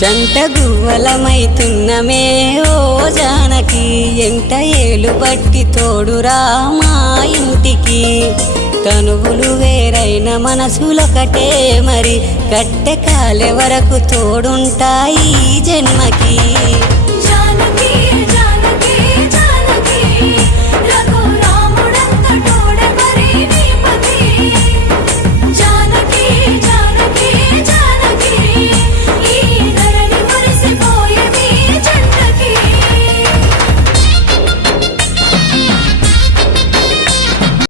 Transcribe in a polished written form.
జంట గువ్వలమైతున్నమే ఓ జానకి ఎంట ఏలు బట్టి తోడురా మా ఇంటికి తనువులు వేరైన మనసులొకటే మరి కట్టె కాలే వరకు తోడుంటాయి జన్మకి